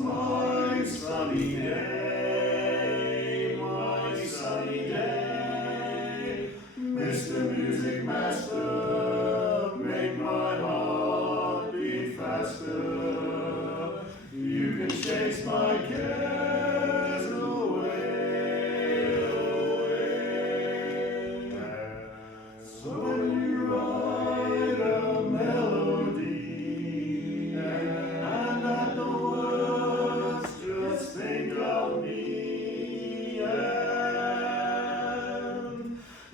my sunny day, Mr. Music Master, make my heart beat faster. You can chase my cares away, away. So when you write a melody and at the words, just think of me and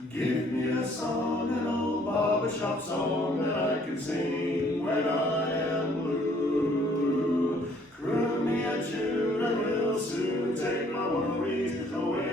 give me a song, an old barbershop song that I can sing when I am blue. Croon me a tune and we'll soon take my worries away.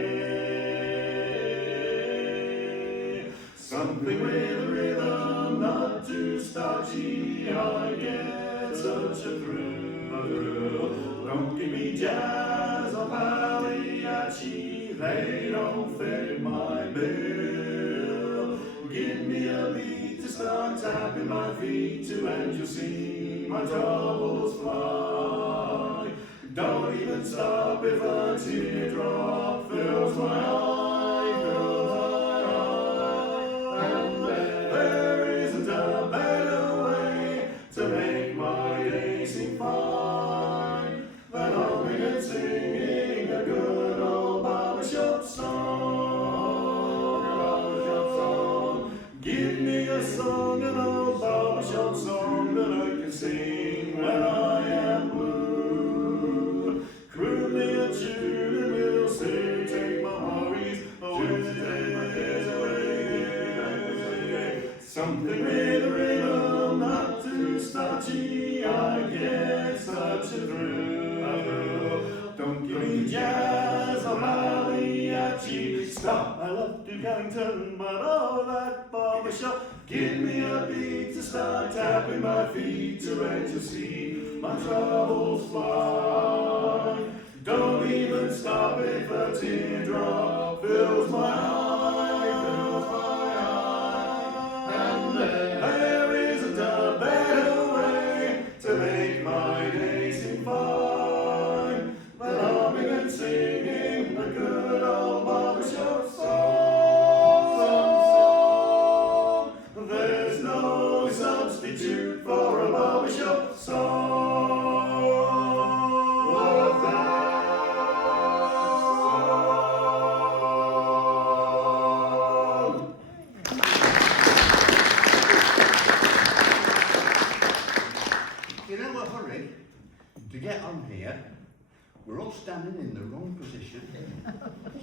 Something with a rhythm, not too starchy, I get such a thrill. Don't give me jazz or mariachi, they don't fit my bill. Give me a beat to start tapping my feet to, and you'll see my troubles fly. Don't even stop if a teardrop fills my eye, fills my eye. And there isn't a better way to make my day seem fine than humming and singing a good old barbershop song. Give me a song, an old barbershop song that I can sing when I am blue. Croon me a tune and we'll soon take my worries away. Something with a rhythm, not too starchy, I get such a thrill. Don't give me jazz or mariachi. Stop, I love Duke Ellington, but all that barbershop. Give me a beat to start tapping my feet to, and you'll see my troubles fly. Don't even stop if a teardrop fills my eye, fills my eye. And there isn't a better way to make my day seem fine than humming and singing a good old barbershop song. There's no substitute for a barbershop song. Love that song. In our hurry to get on here, we're all standing in the wrong position,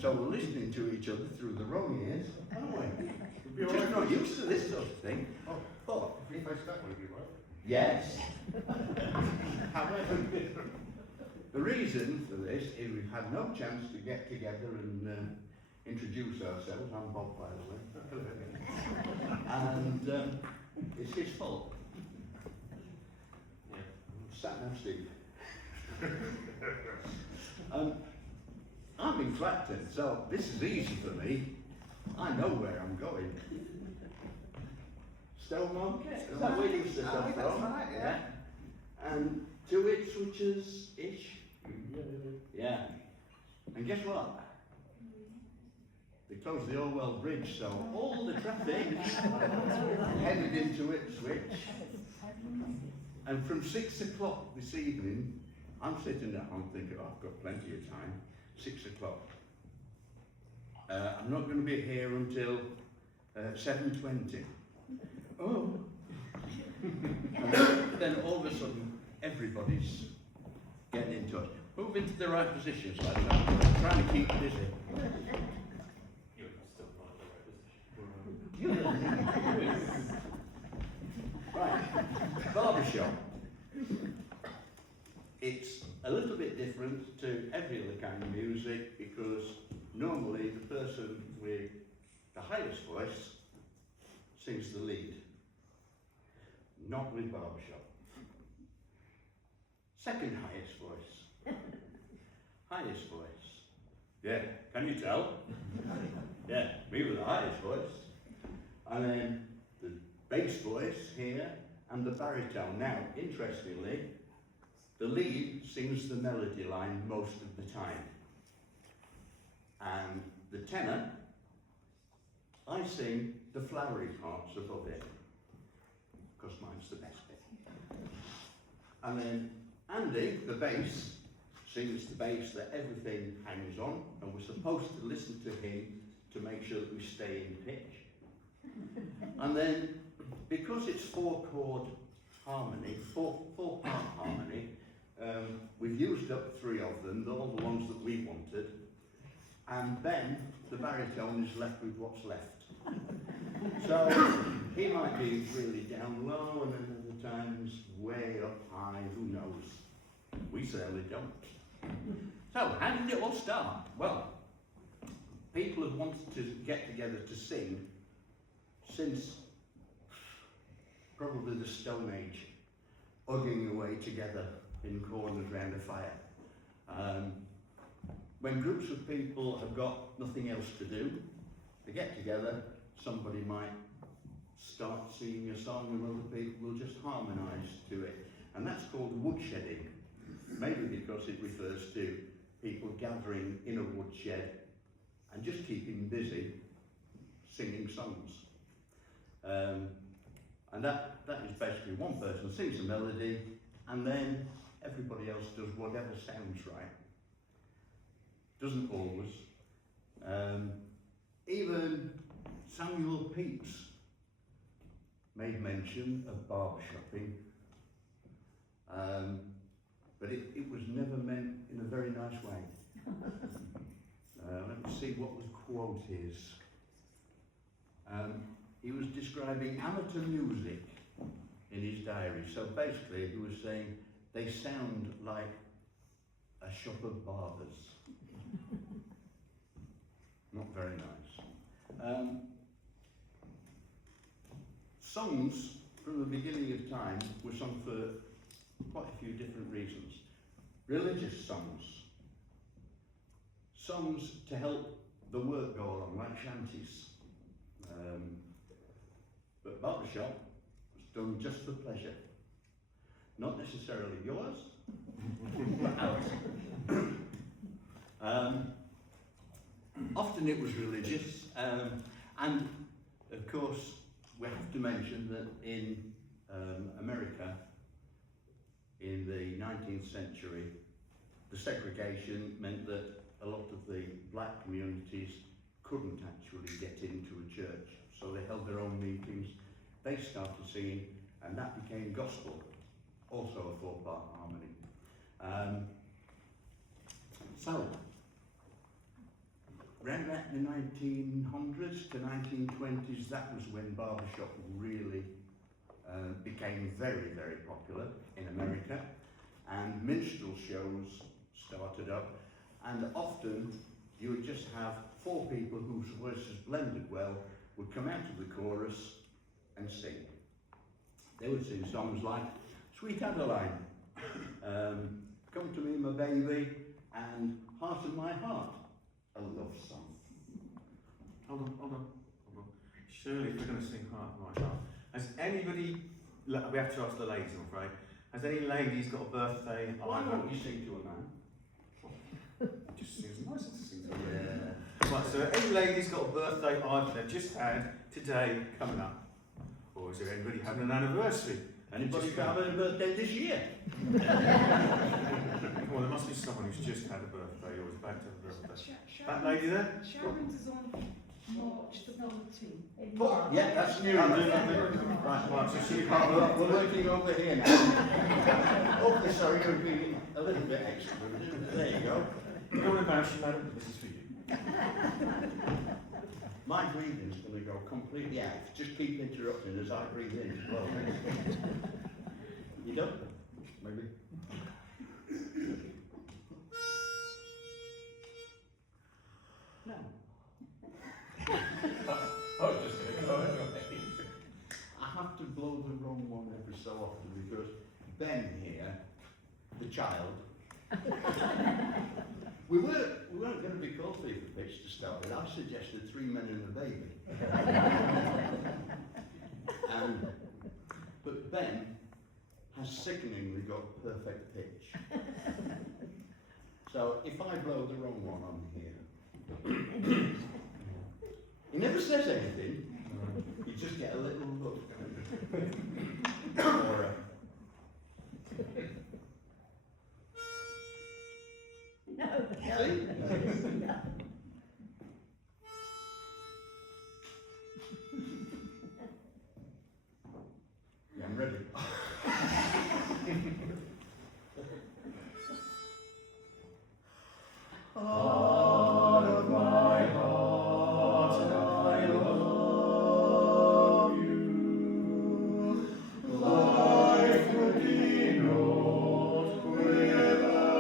so we're listening to each other through the wrong ears, aren't we? We're just not used to this sort of thing. But If we face that way, we will. yes. However, the reason for this is we've had no chance to get together and introduce ourselves. I'm Bob, by the way. And it's his fault. Sat down, Steve. I'm in Clacton, so this is easy for me. I know where I'm going. Stonewall? Is that where you used to come from? That's right, yeah. And to Ipswich's-ish? Yeah. And guess what? They closed the Orwell Bridge, so all the traffic headed into Ipswich. And from 6 o'clock this evening, I'm sitting at home thinking, oh, I've got plenty of time. 6 o'clock. I'm not going to be here until 7:20. Oh. And then all of a sudden, everybody's getting in touch. Move into the right position, so I'm trying to keep busy. You're still not in the right position. Right, barbershop. It's a little bit different to every other kind of music because normally the person with the highest voice sings the lead. Not with barbershop. Second highest voice. Highest voice. Yeah, can you tell? Yeah, me with the highest voice. And then the bass voice here and the baritone. Now, interestingly, The lead sings the melody line most of the time. And the tenor, I sing the flowery parts above it, because mine's the best bit. And then Andy, the bass, sings the bass that everything hangs on, and we're supposed to listen to him to make sure that we stay in pitch. And then, because it's four-chord harmony, four-part harmony, we've used up 3 of them, all the ones that we wanted, and Ben, the baritone, is left with what's left. So he might be really down low, and then other times way up high, who knows? We certainly don't. So, how did it all start? Well, people have wanted to get together to sing since probably the Stone Age, hugging away together in corners round a fire. When groups of people have got nothing else to do, they get together, somebody might start singing a song and other people will just harmonise to it. And that's called woodshedding, maybe because it refers to people gathering in a woodshed and just keeping busy singing songs. And that is basically one person sings a melody and then everybody else does whatever sounds right. Doesn't always. Even Samuel Pepys made mention of barbershopping, but it was never meant in a very nice way. Let me see what the quote is. He was describing amateur music in his diary. So basically he was saying they sound like a shop of barbers. Not very nice. Songs from the beginning of time were sung for quite a few different reasons. Religious songs. Songs to help the work go along, like shanties. But barbershop was done just for pleasure. Not necessarily yours, but ours. Often it was religious, and of course we have to mention that in America in the 19th century, the segregation meant that a lot of the black communities couldn't actually get into a church, so they held their own meetings, they started singing, and that became gospel, also a 4-part harmony. So, around about the 1900s to 1920s, that was when barbershop really became very, very popular in America, and minstrel shows started up, and often you would just have 4 people whose voices blended well would come out of the chorus and sing. They would sing songs like Sweet Adeline, Come to Me My Baby, and Heart of My Heart, a love song. Hold on. Surely if we're going to sing Heart of My Heart, has anybody, we have to ask the ladies, I'm afraid, has any ladies got a birthday? Why don't you sing to a man? It just seems nicer to sing to a man. Yeah. Right, so any ladies got a birthday either they've just had, today, coming up? Or is there anybody having an anniversary? Anybody Just having a birthday this year? Well, there must be someone who's just had a birthday or is about to have a birthday. That lady there? Sharon's is on March the 14th. Oh, yeah, that's new. Right, so she can't look. We're working over here now. Oh, sorry, you're being a little bit extra. There you go. Don't embarrass you, madam, this is for you. My breathing's going to go completely out. Just keep interrupting as I breathe in as well. You don't? Maybe. No. Oh, just going to go away. I have to blow the wrong one every so often because Ben here, the child, we weren't going to be called for pitch to start with. I suggested 3 men and a baby. But Ben has sickeningly got perfect pitch. So if I blow the wrong one on here, he never says anything. You just get a little look. Or No. see? Yeah, I'm ready. Heart of my heart, I love you. Life would be naught without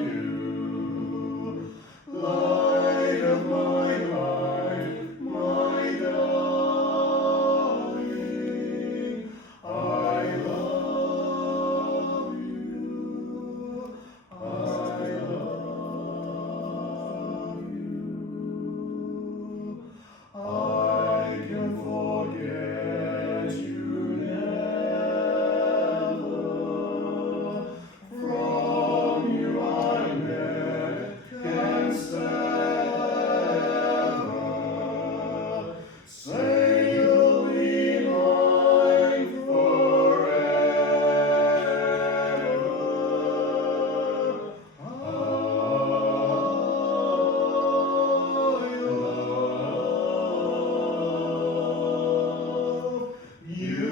you. Light of my life, my darling, I love you. I I can forget you never. From you I never can sever. Say you'll be mine forever. I love you.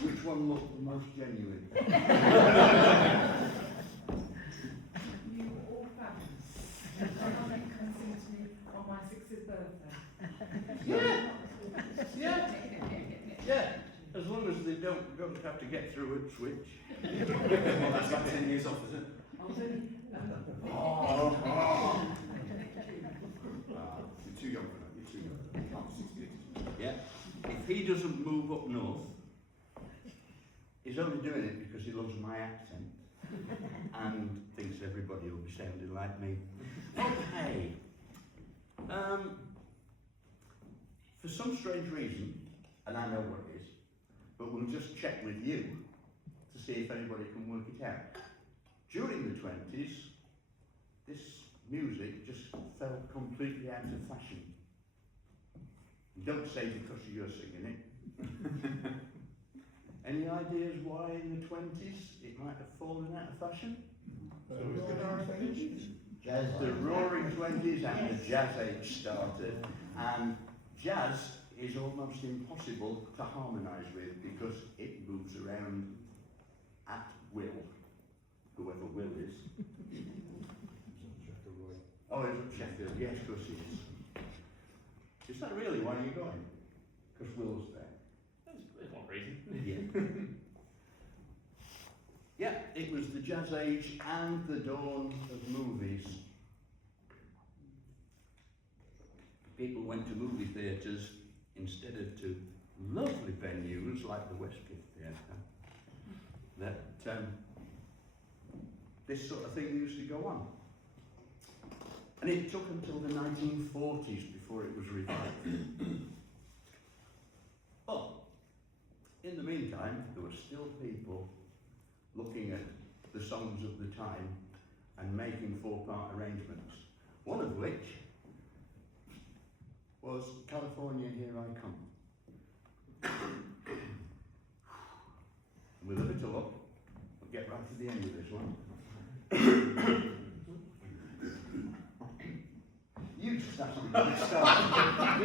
Which one looked the most genuine? You all family. And I think come sing to me on my 60th birthday. Yeah. Yeah. Yeah. As long as they don't have to get through a switch. Well, that's like 10 years off, isn't it? I was only, You're too young for that. You're too young for that. I'm 60. Yeah. If he doesn't move up north, he's only doing it because he loves my accent and thinks everybody will be sounding like me. Okay. For some strange reason, and I know what it is, but we'll just check with you to see if anybody can work it out. During the 20s, this music just fell completely out of fashion. Don't say because you're singing it. Any ideas why in the 20s it might have fallen out of fashion? So is the Roaring Twenties? The Roaring Twenties and the Jazz Age started, and jazz is almost impossible to harmonise with because it moves around at will, whoever will is. Oh, it's at Sheffield, yes, of course it is. Is that really why you're going? Because Will's there. There's one reason. Yeah. Yeah, it was the Jazz Age and the dawn of movies. People went to movie theatres instead of to lovely venues like the Westcliff Theatre. That this sort of thing used to go on. And it took until the 1940s before it was revived. But in the meantime, there were still people looking at the songs of the time and making four-part arrangements. One of which was California, Here I Come. And with a bit of luck, we'll get right to the end of this one. You just asked me to start.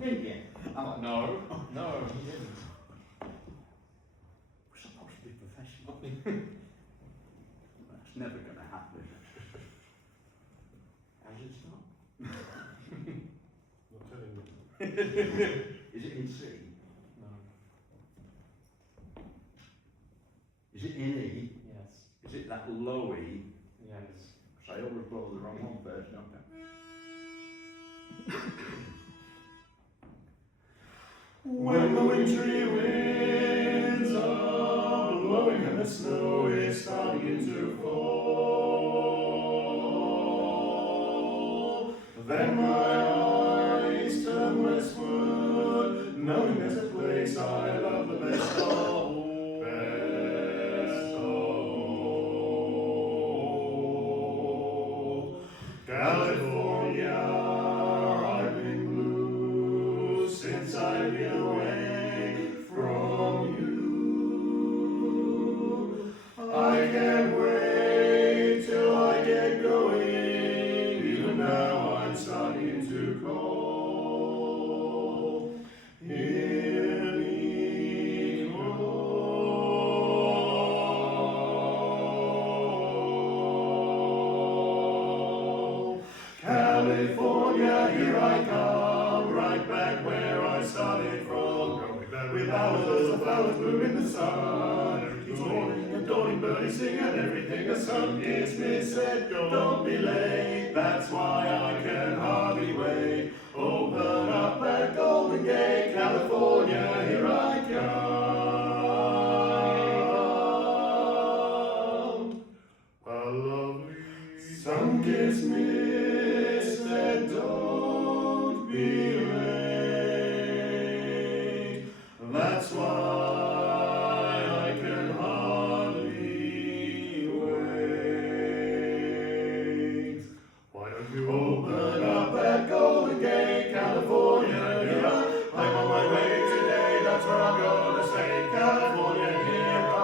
Didn't you? Oh, no. No, you didn't. We're supposed to be professional. That's never going to happen. How does it start? Not telling you. Is it in C? No. Is it in E? Yes. Is it that low E? Yes. So I always blow the wrong one first, don't I? When the wintry winds are blowing blowing and the snow is starting to fall. Then my eyes turn westward, knowing there's a place I love the best of all. Best of all. California, I've been blue since I've been away from you. I can't wait till I get going. Even now I'm starting to call. Hear me call. California, here I come, right back where I started from. With hours of flowers bloom in the sun. Each morning a dawning bird is singing everything the sun gives me said. Don't be late, that's why I can hardly wait. Open up that golden gate, California, here I come. A lovely sun gives me said, don't be late. That's why I can hardly wait. Why don't you open up that golden gate, California, here I'm on my way today, that's where I'm gonna stay, California, here I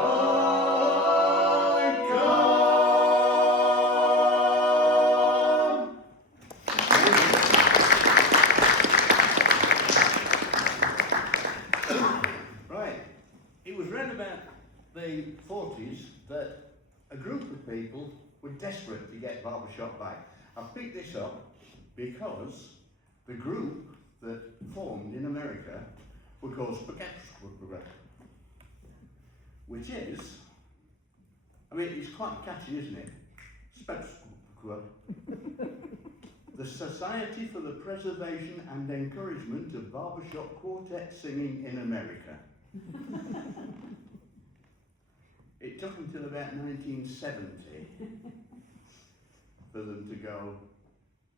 come. Right. It was round about the 40s that a group of people were desperate to get barbershop back. I've picked this up because the group that formed in America were called which is, I mean, it's quite catchy, isn't it? The Society for the Preservation and Encouragement of Barbershop Quartet Singing in America. It took until about 1970 for them to go,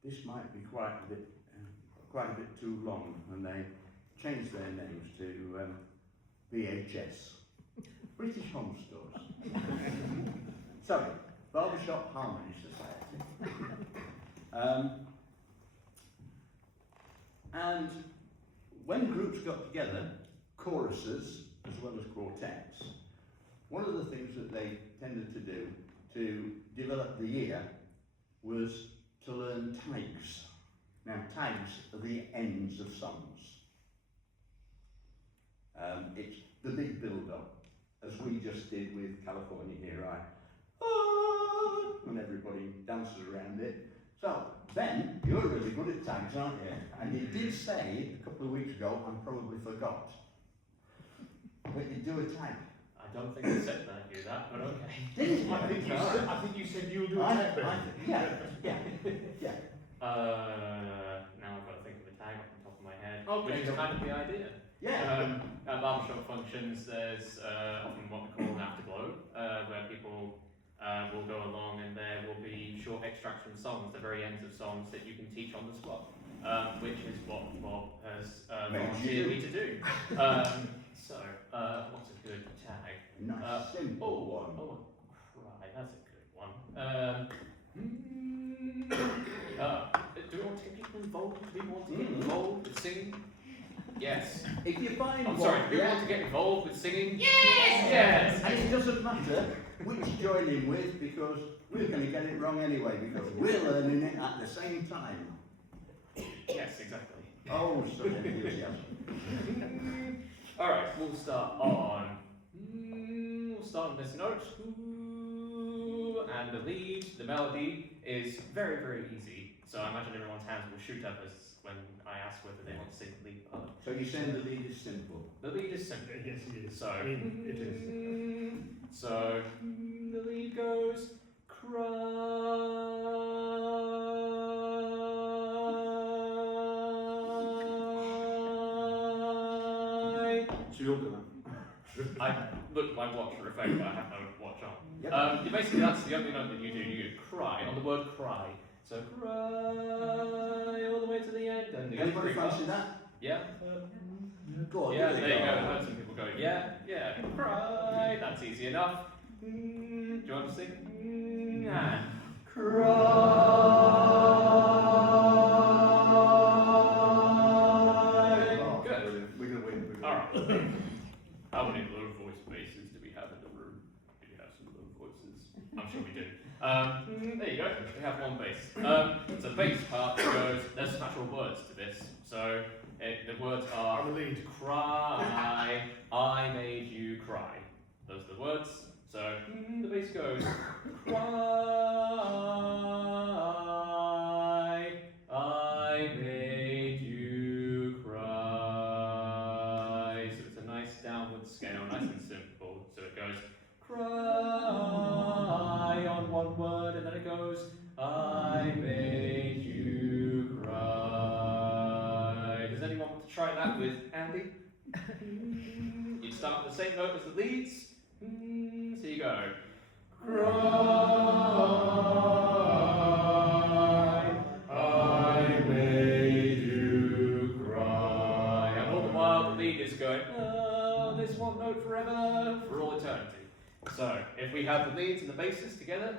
this might be quite a bit too long, and they changed their names to BHS, British Home Stores. Sorry, Barbershop Harmony Society. And when groups got together, choruses as well as quartets, one of the things that they tended to do to develop the ear was to learn tags. Now, tags are the ends of songs. It's the big build-up, as we just did with California Here I, and everybody dances around it. So, Ben, you're really good at tags, aren't you? And you did say a couple of weeks ago, I probably forgot, but you do a tag. I don't think I said that, do that, but okay. Didn't you? I think you said you'll do a I- tag, Ben. Yeah. Now I've got to think of a tag off the top of my head, Okay. which is kind of the idea. Yeah. At barbershop functions, there's often what we call an afterglow, where people will go along and there will be short extracts from songs, the very ends of songs that you can teach on the spot, which is what Bob has volunteered me to do. So, what's a good tag? Nice, simple one. Oh, right, that's a good one. Do we want to get people involved? Do we want to get involved with singing? Yes. If you find I'm one, sorry, do we want to get involved with singing? Yes! and it doesn't matter which join in with, because we're going to get it wrong anyway, because we're learning it at the same time. Yes, exactly. Oh, such enthusiasm. Alright, we'll start on this note. And the lead, the melody, is very, very easy. So I imagine everyone's hands will shoot up as when I ask whether they want to sing the lead part. So you're saying the lead is simple? The lead is simple. Yes, it is. So, I mean, it is. So, the lead goes, cry. So you'll do that. look at my watch for effect, but I have no watch on. Yep. Basically, that's the only note that you do. You cry on the word cry. So cry all the way to the end. And the other Anybody three fancy parts. that? Yeah. Go on, Yeah, give there it a you go. go. I heard some people go, yeah, cry. That's easy enough. Do you want to sing? And cry. Oh, Good. brilliant. We're going to win. Alright. How many low voice basses do we have in the room? Do we have some low voices? I'm sure we do. There you go. We have one bass. So bass part goes. There's some actual words to this. So the words are I'm a lead. cry. I made you cry. Those are the words. So the bass goes cry. I made you cry. So it's a nice downward scale, nice and simple. So it goes cry on one word, and then it goes I made you cry. Does anyone want to try that with Andy? You start with the same note as the leads. So you go cry. I made you cry. And all the while the lead is going, oh, this one note forever, for all eternity. So, if we have the leads and the basses together,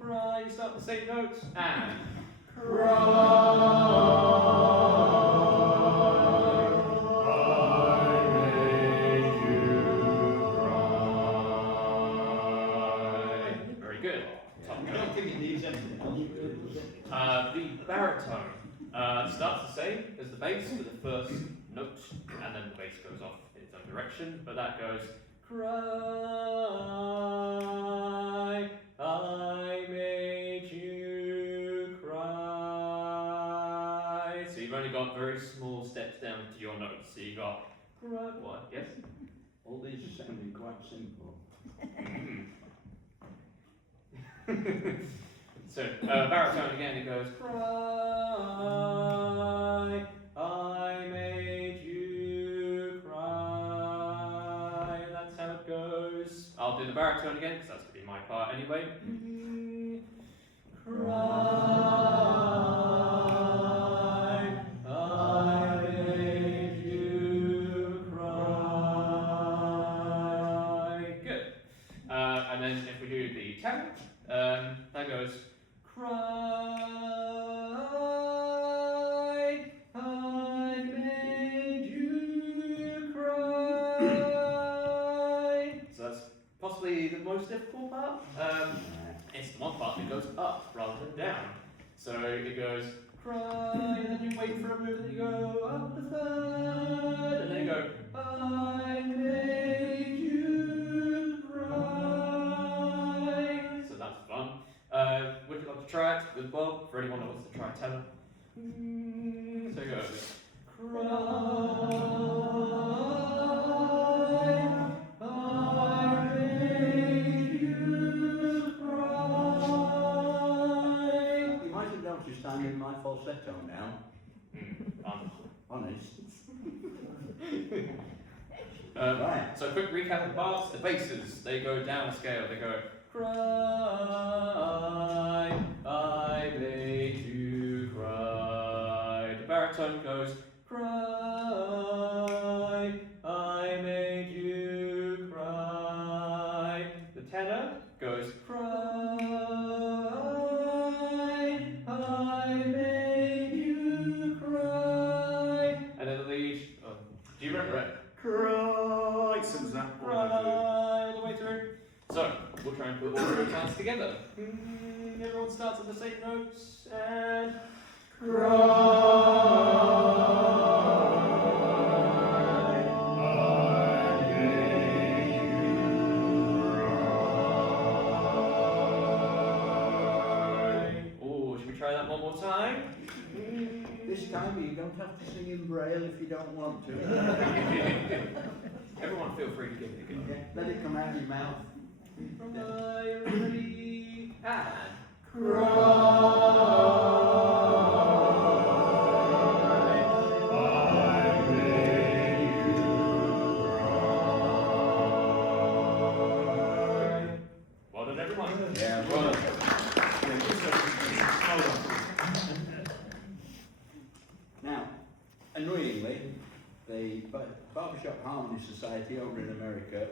cry, you start the same notes, and cry. Very good. Top I note. don't think it needs anything else. The baritone starts the same as the bass for the first note, and then the bass goes off in its own direction, but that goes cry, I made you cry. So you've only got very small steps down to your notes. So you got cry, what? Yes? All these are sounding quite simple. So, baritone again, it goes cry, I made you cry, and that's how it goes. I'll do the baritone again, because that's going to be my part anyway. Cry, I made you cry. Good. And then if we do the tenor, that goes cry, I made you cry. So that's possibly the most difficult part. It's the one part that goes up rather than down. So it goes cry, and then you wait for a move, and then you go up the third, and then you go I made you cry. So that's fun. Would you like to try it with Bob? For anyone who wants to try tenor. So it goes cry, I made you cry. You might have noticed I'm in my falsetto now. Honest. Right. So quick recap of the parts. The basses, they go down a scale. They go cry, I made you cry. The baritone goes cry, I made you cry. The tenor goes cry, I made you cry. And then the lead, do you remember it? Cry. Simple as that. Cry all the way through. So, we'll try and put all three parts together. Everyone starts at the same notes and oh, should we try that one more time? This time you don't have to sing in Braille if you don't want to. Everyone feel free to give it a go. Yeah, let it come out of your mouth. Ready, and Hold on. Now, annoyingly, the Barbershop Harmony Society over in America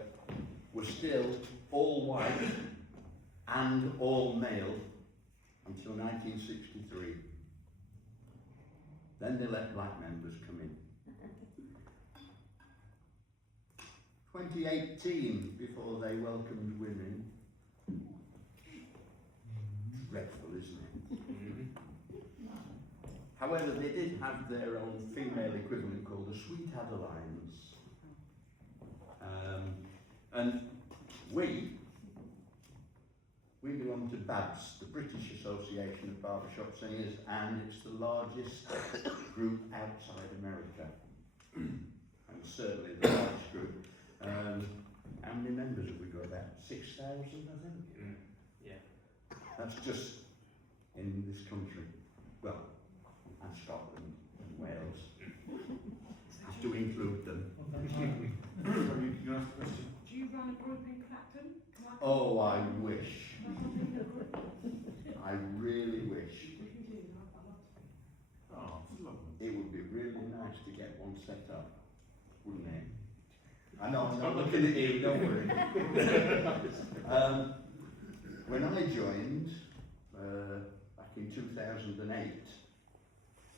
was still all white and all male until 1963. Then they let black members come in. 2018, before they welcomed women. Dreadful, isn't it? However, they did have their own female equivalent called the Sweet Adelines. And we belong to BABS, the British Association of Barbershop Singers, and it's the largest group outside America. And certainly the largest group. How many members have we got? About 6,000, I think? Yeah. That's just in this country. Well, and Scotland and Wales. Have to include them. Sorry, you asked a question? Do you run a group in Clapton? Oh, I wish. I really wish. Oh, it's lovely. It would be really nice to get one set up, wouldn't it? I know I'm not looking at you, don't worry. When I joined, back in 2008,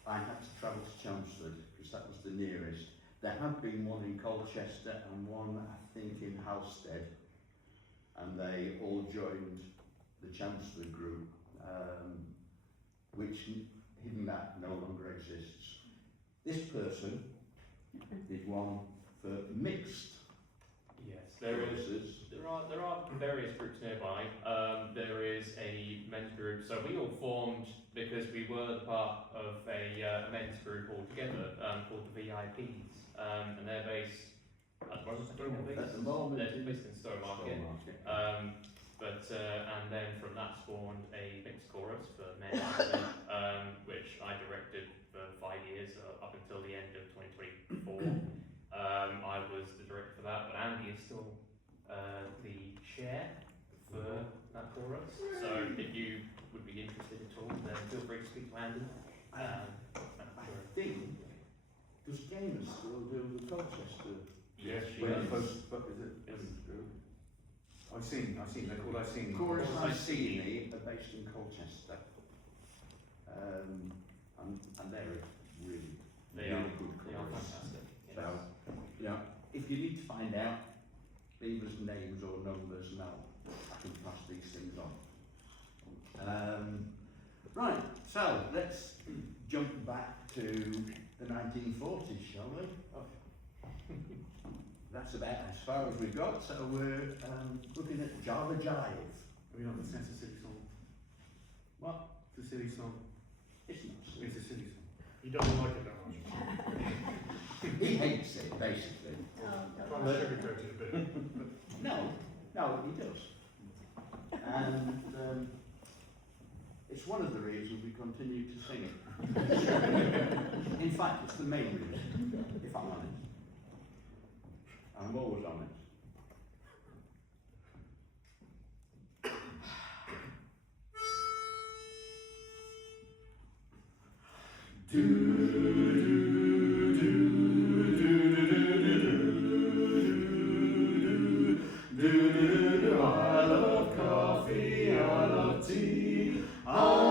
I had to travel to Chelmsford, because that was the nearest. There had been one in Colchester and one, I think, in Halstead, and they all joined the Chelmsford group, which, hidden that, no longer exists. This person did one for mixed Yes, there are various groups nearby. There is a men's group, so we all formed because we were the part of a men's group all together called the VIPs, and they're based at at the moment. They're based in Stowmarket. And then from that spawned a mixed chorus for men and women, which I directed for 5 years up until the end of 2024. I was the director for that, but Andy is still the chair for that chorus. So if you would be interested at all, then feel free to speak to Andy. I think, does Gamer still do the Colchester? Yes, she when is. it was, what is it? Yes. I've seen, they're called I've seen. Chorus Iceni are based in Colchester. And they're really, They really are good chorus. fantastic. So, yeah, if you need to find out, leave us names or numbers and I can pass these things on. Right, so let's jump back to the 1940s, shall we? That's about as far as we've got, so we're looking at Java Jive. Have you not listened to a silly song? What? It's a silly song. It's not silly. It's a silly song. He doesn't like it that much. He hates it, basically. Trying to sugarcoat it a bit. No, he does. And it's one of the reasons we continue to sing it. In fact, it's the main reason, if I'm honest. I'm always honest. I love coffee, I love tea, I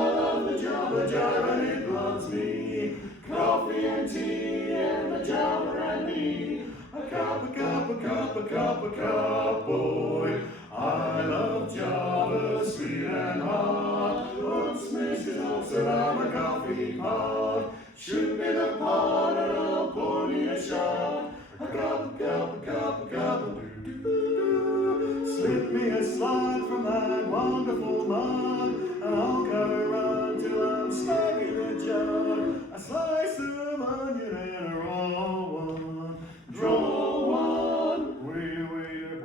love the Java Jive and it loves me. Coffee and tea and the Java and me. A cup, boy. I love Java, sweet and hot. Und smishes also I'm a coffee pot. Shoot me the pot and I'll pour me a shot. A cup, slip me a slide from that wonderful mug, and I'll go around till I'm stuck in a jug. A slice of onion and a raw one. Draw one. Waiter.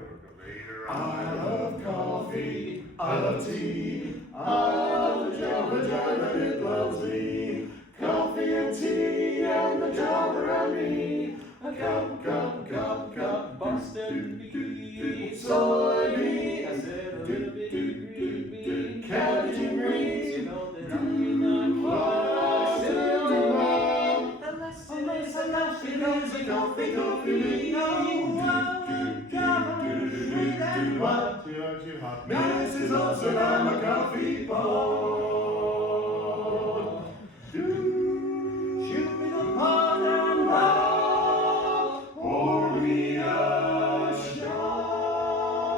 I love coffee. I love tea. I love the Java Jive and it loves me. Coffee and tea and the Java and me. A cup, Boston beef, soy beef, I said a little bit green bean, Mrs. Olsen, I'm a coffee pot. Shoot me the pot and roll. Pour me a Shot.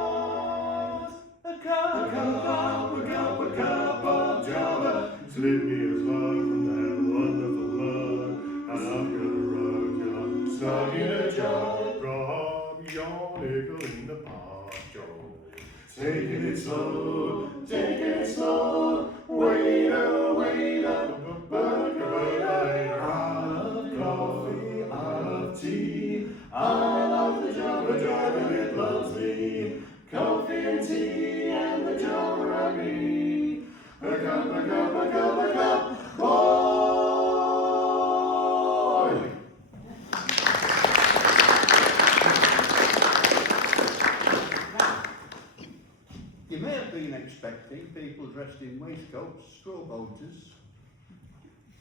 A cup cup of java. Slip me a slug from that wonderful mug. And I'm gonna rug ya stuck in a jar. Drop your nickel in the pot, Joe. Taking it slow, wait up, out of coffee, out of tea. I love the Java jar and it loves me. Coffee and tea and the Java and me. A cup, boy! You may have been expecting people dressed in waistcoats, straw boaters,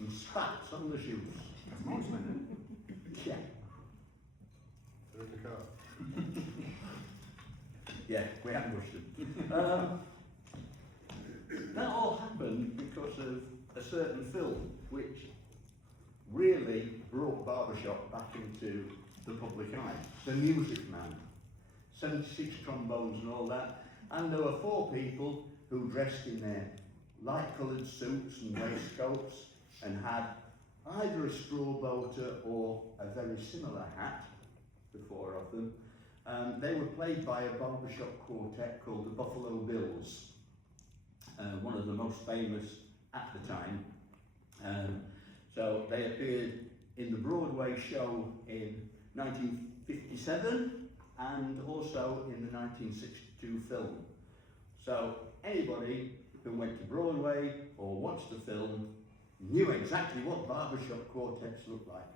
and spats on the shoes. That's Marksman, Yeah, There's the car. yeah, we ambushed them. That all happened because of a certain film which really brought barbershop back into the public eye. The Music Man, 76 trombones and all that. And there were 4 people who dressed in their light-coloured suits and waistcoats and had either a straw boater or a very similar hat, the 4 of them. They were played by a barbershop quartet called the Buffalo Bills, one of the most famous at the time. So they appeared in the Broadway show in 1957 and also in the 1962 film. So anybody who went to Broadway or watched the film knew exactly what barbershop quartets looked like.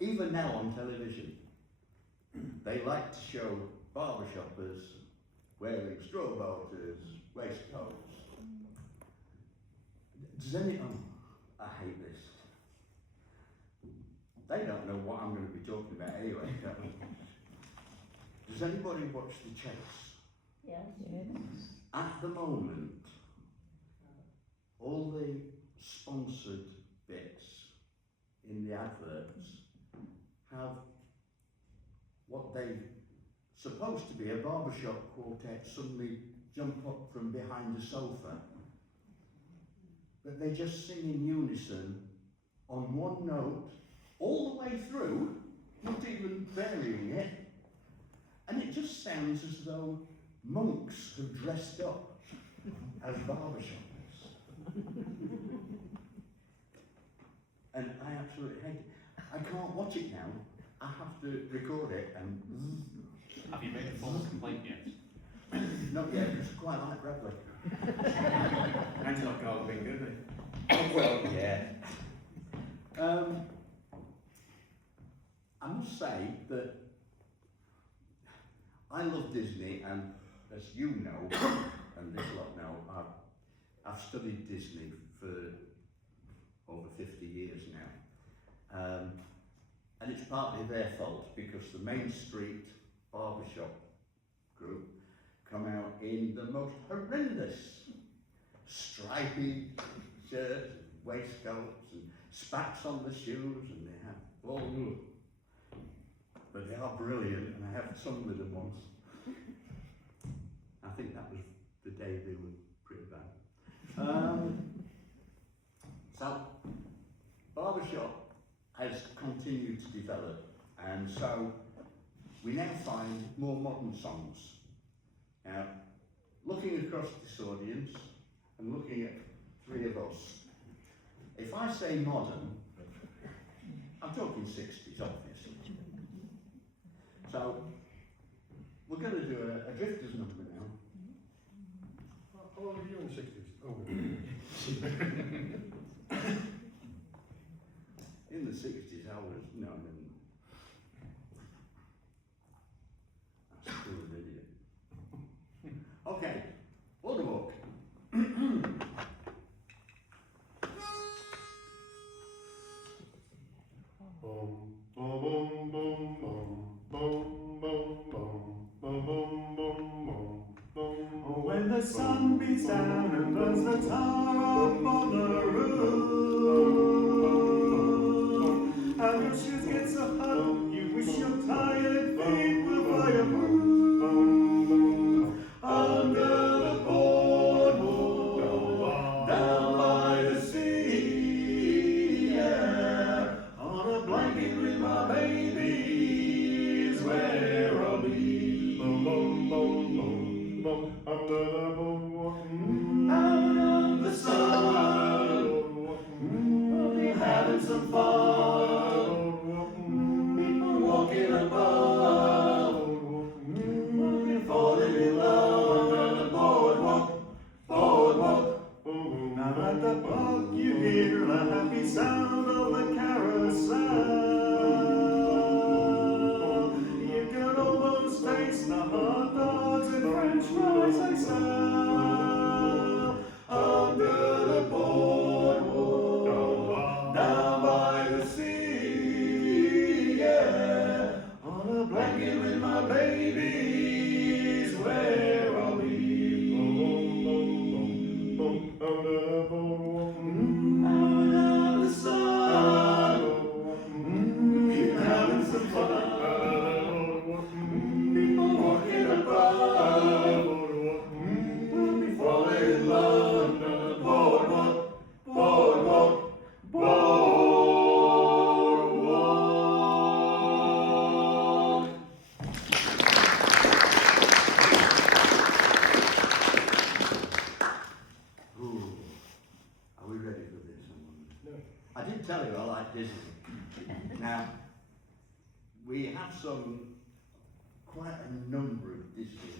Even now on television, they like to show barbershoppers wearing straw boaters, waistcoats. Does anyone? I hate this. They don't know what I'm going to be talking about anyway. Does anybody watch The Chase? Yes. At the moment, all the sponsored bits in the adverts have what they supposed to be a barbershop quartet suddenly jump up from behind a sofa, but they just sing in unison on one note all the way through, not even varying it, and it just sounds as though monks have dressed up as barbershoppers. And I absolutely hate it. I can't watch it now. I have to record it and Have you made a formal complaint yet? not yet, it's quite like Bradley. And like Garlic Bingo, isn't it? Oh, well, yeah. I must say that I love Disney, and as you know, and this lot know, I've studied Disney for over 50 years now. And it's partly their fault because the Main Street barbershop group come out in the most horrendous stripy shirts and waistcoats and spats on the shoes, and they have all, but they are brilliant, and I have sung with them once. I think that was the day they were pretty bad. So barbershop has continued to develop, and so we now find more modern songs. Now, looking across this audience and looking at 3 of us, if I say modern, I'm talking 60s, obviously. So we're going to do a drifters number now. How old are you in the 60s? Oh. In the 60s, I was, no, I was still an idiot. Okay, order book. sun beats down and burns the tar up on the roof. And your shoes get so hot, you wish your tired feet were fireproof. Under the boardwalk, down by the sea, yeah. On a blanket with my baby is where I'll be. Under the boardwalk, out of the sun, we'll be having some fun. People walking above, we'll be falling in love. Under the boardwalk, boardwalk. Now at the park you hear the happy sound of the carousel. You can almost taste the hot dogs and French fries they sell. Under the boardwalk, down by the sea, yeah. On a blanket with my baby's where I'll be. Under the boardwalk, out of the sun, keep having some fun. People walking above, we'll be falling in love. Under the boardwalk, boardwalk, boardwalk. Ooh, are we ready for this? No. I did tell you I like Disney. Now, we have quite a number of Disney.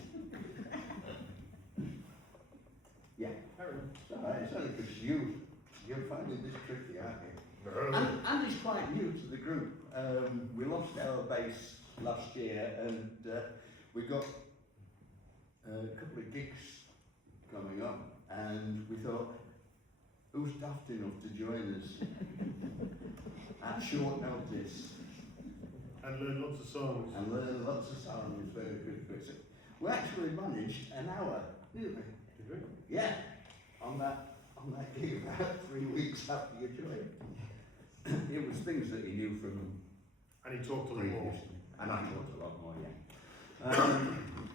Yeah. It's only because you're finding this tricky, aren't you? And he's quite new to the group. We lost our bass last year, and we got a couple of gigs coming up, and we thought, who's daft enough to join us at short notice And learn lots of songs. and learn lots of songs very quickly? We actually managed an hour, didn't we? Did we? Yeah, on that gig about 3 weeks after you joined. It was things that he knew from And he talked a lot more. previously, and I talked a lot more, yeah.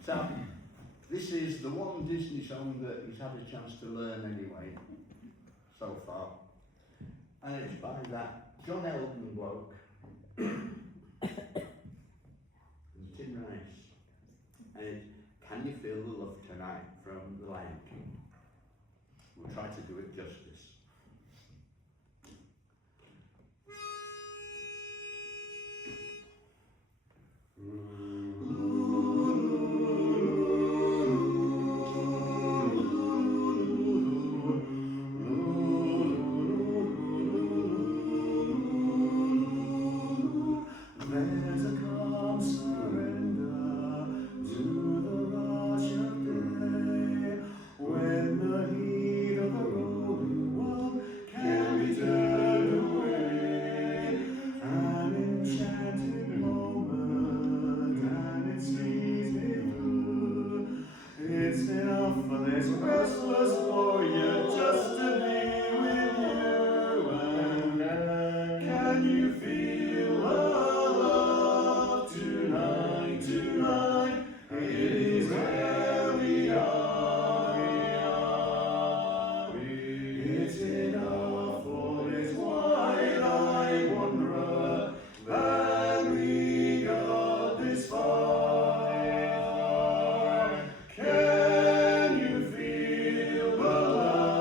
So, this is the one Disney song that he's had a chance to learn anyway, so far. And it's by that John Elton bloke, Tim Rice. And it's Can You Feel the Love Tonight from The Lion King. We'll try to do it justice. There's a calm surrender to the rush of day, when the heat of the rolling world can be turned away. An enchanted moment, and it sees me through. It's enough for this restless warrior just to be with you. And can you feel the love tonight, tonight? It is where we are. It's enough for this wide-eyed wanderer that we got this far. Can you feel the love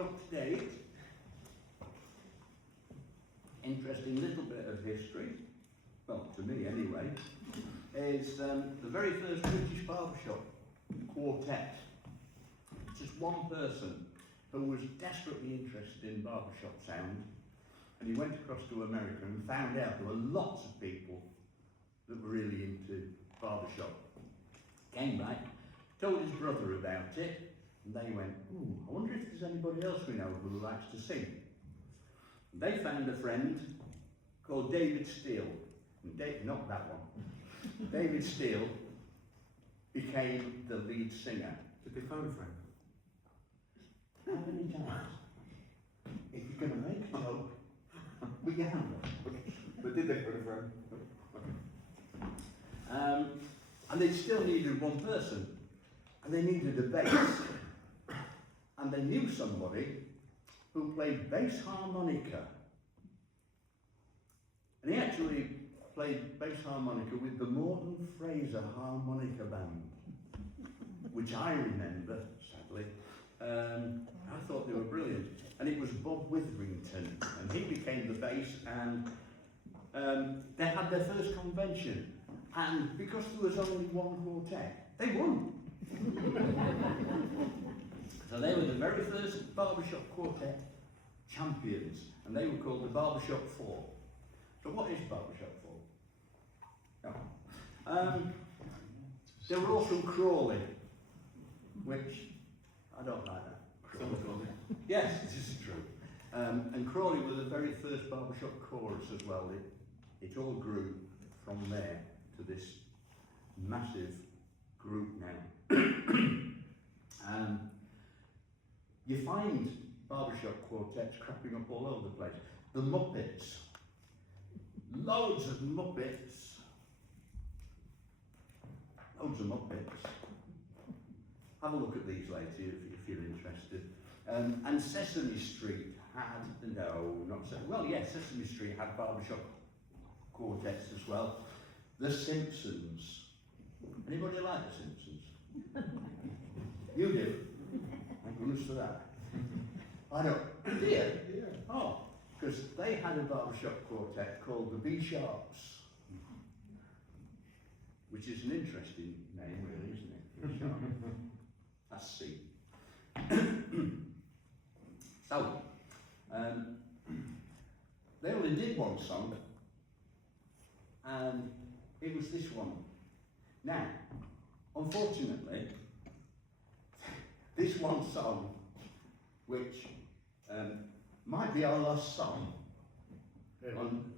up to date. Interesting little bit of history, well, to me anyway, is the very first British barbershop quartet. Just one person who was desperately interested in barbershop sound, and he went across to America and found out there were lots of people that were really into barbershop. Came back, told his brother about it, and they went, ooh, I wonder if there's anybody else we know who likes to sing. And they found a friend called David Steele. And not that one. David Steele became the lead singer. Did they phone a friend? How many times? If you're going to make a joke, we can. But did they phone a friend? And they still needed one person. And they needed a bass. And they knew somebody who played bass harmonica. And he actually played bass harmonica with the Morton Fraser Harmonica Band, which I remember, sadly. I thought they were brilliant. And it was Bob Witherington, and he became the bass, and they had their first convention. And because there was only one quartet, they won. So they were the very first barbershop quartet champions, and they were called the Barbershop Four. So what is Barbershop Four? No. They were all from Crawley, which I don't like that. Crawley. Yes, this is true. And Crawley were the very first barbershop chorus as well. It all grew from there to this massive group now. You find barbershop quartets cropping up all over the place. The Muppets. Loads of Muppets. Loads of Muppets. Have a look at these later if you're interested. And Sesame Street had, no, not Sesame, well, yes, Sesame Street had barbershop quartets as well. The Simpsons. Anybody like The Simpsons? You do? Thank goodness for that. I don't. Do you? Yeah. Oh, because they had a barbershop quartet called the B-Sharps, which is an interesting name, really, isn't it? B-Sharp. That's C. So, they only did one song, and it was this one. Now, unfortunately, this one song, which might be our last song,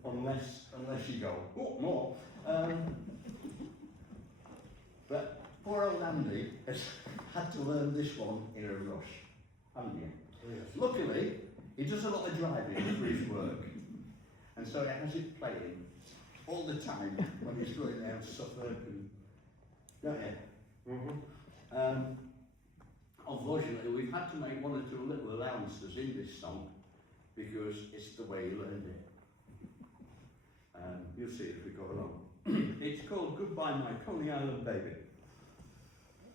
unless you go, oh, more. But poor old Andy has had to learn this one in a rush, haven't you? Yes. Luckily, he does a lot of driving for his work, and so he has it playing all the time when he's going down Suffolk and, don't you? Mm-hmm. Unfortunately, we've had to make one or two little allowances in this song because it's the way he learned it. You'll see as we go along. It's called Goodbye My Coney Island Baby.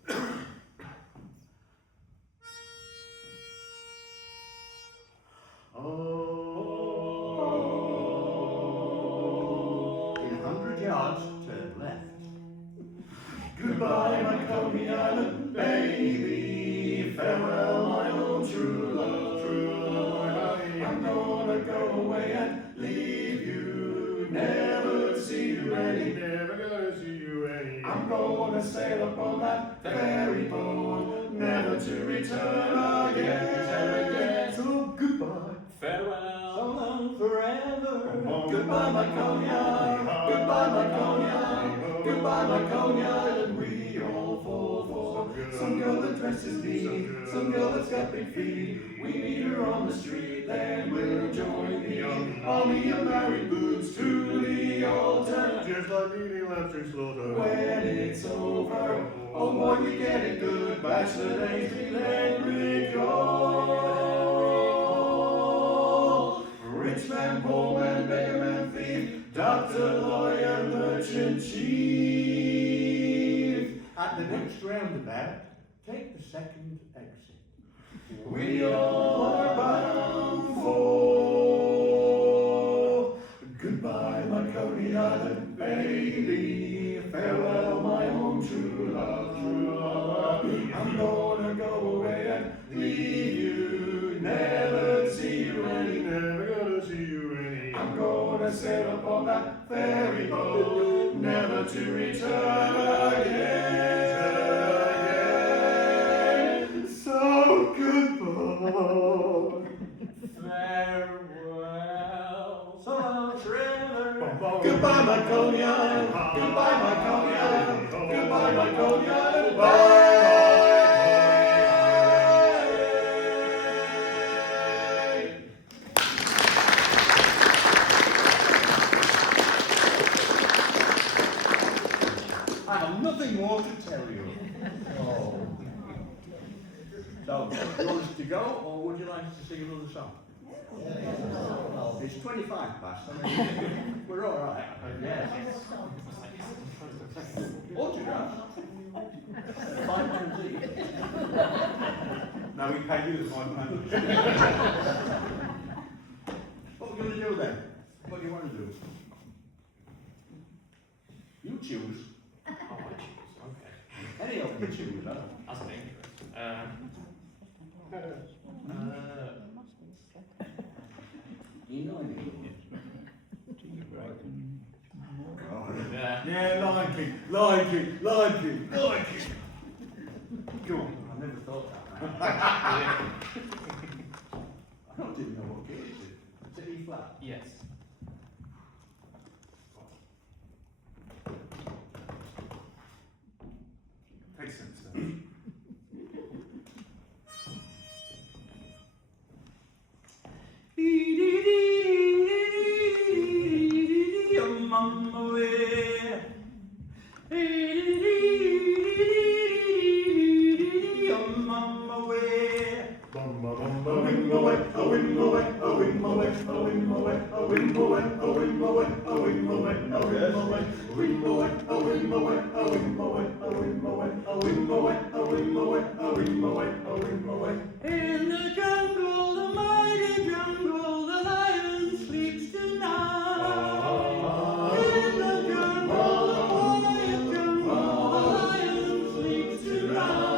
In 100 yards, turn left. Goodbye, my Coney Island baby. Farewell, my own true love, true love. I'm gonna go away and leave you. Never see you any, never gonna see you any. I'm gonna sail upon that ferry boat, never to return again. So goodbye, Farewell. So long forever. goodbye, my Coney Island. Goodbye, my Coney Island. Goodbye, my Coney Island. We all fall for some girl that dresses neat, some girl that's got big feet. We meet her on the street, then we'll join the army of married boots to the altar. Just like eating lamb to slaughter. When it's over, oh boy, we get it good. Bachelor days we let recall. Rich man, poor man, beggar man, thief, doctor, lawyer, merchant, chief. At the next roundabout, take the second exit. we all are bound for. Goodbye, my Coney Island baby, farewell, my own true love, true love. I'm gonna go away and leave you, never see you any, never gonna see you any. I'm gonna sail upon that ferry boat, never to return again. So goodbye. Farewell, Salt River. Goodbye, my Coney Island. Goodbye, my Coney Island. Goodbye, my Coney Island. Bye. I have nothing more to tell you. Oh. So, do you want us to go, or would you like us to sing another song? It's 25 past. I mean, we're all right. Yes. Autographs. £5 each. Now we pay you the £5. What are we going to do then? What do you want to do? You choose. Oh, I choose. Okay. Any of you choose, huh? That's dangerous. You know anything? Yeah. Yeah, Lion King, Lion King, Lion King, Lion King. Go on. I never thought that. I don't even know what key it is. Is it E flat? Yes. Take some stuff. In the jungle, the mighty jungle, the lion sleeps tonight. In the jungle, the quiet jungle, the lion sleeps tonight.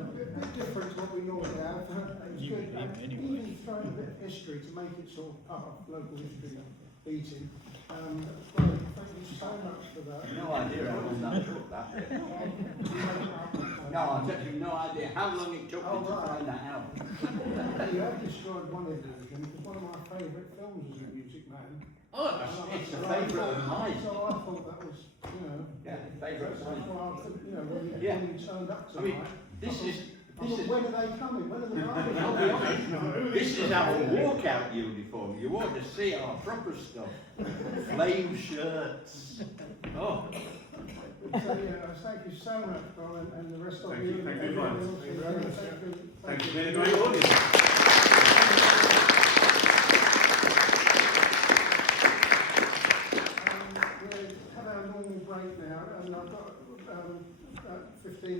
a bit different to what we normally have. It's good. And even thrown a bit of history to make it sort of part of local history beating. That's great. Thank you so much for that. No idea how long that took, that. No, I've actually no idea how long it took me to find that out. You have destroyed one illusion, because one of my favourite films is A Music Man. Oh, it's a favourite of mine. So I thought that was, you know. Yeah, favourite of mine. You know, when Yeah. you turned up I mean, tonight. this is When are they coming? When are the I'll be barbers? honest, this is our walkout uniform. You ought to see our proper stuff. Flame shirts. Oh, So, yeah, thank you so much, Brian, and the rest of Thank you. you, thank you, Everyone Brian. else. Thank you very much. Thank you. Thanks for being a great audience. We'll have our normal break now, and I've got 15